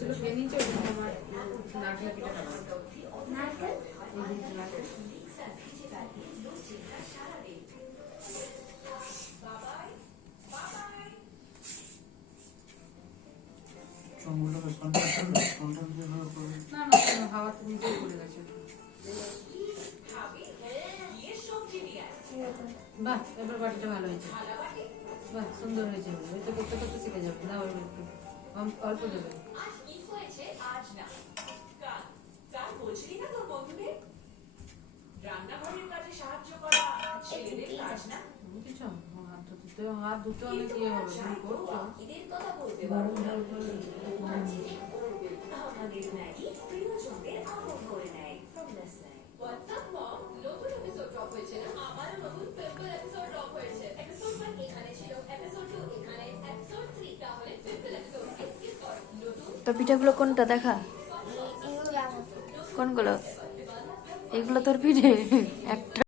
ছোট খেয়ে নিয়েছে, আমার নারকেল পিঠাটা নারকেল না না হাওয়া তো নিচেই পড়ে গেছে। বাহ, এবার বাটিটা ভালো হয়েছে, বাহ সুন্দর হয়েছে। ওই তো করতে করতে শিখে যাবে। না ওই একটু অল্প দেবে। বুঝেছো? হাত দুটো অনেক ইয়ে হবে, তুমি করছো। তো পিঠাগুলো কোনটা দেখা, কোনগুলো? এগুলো তোর পিঠে একটা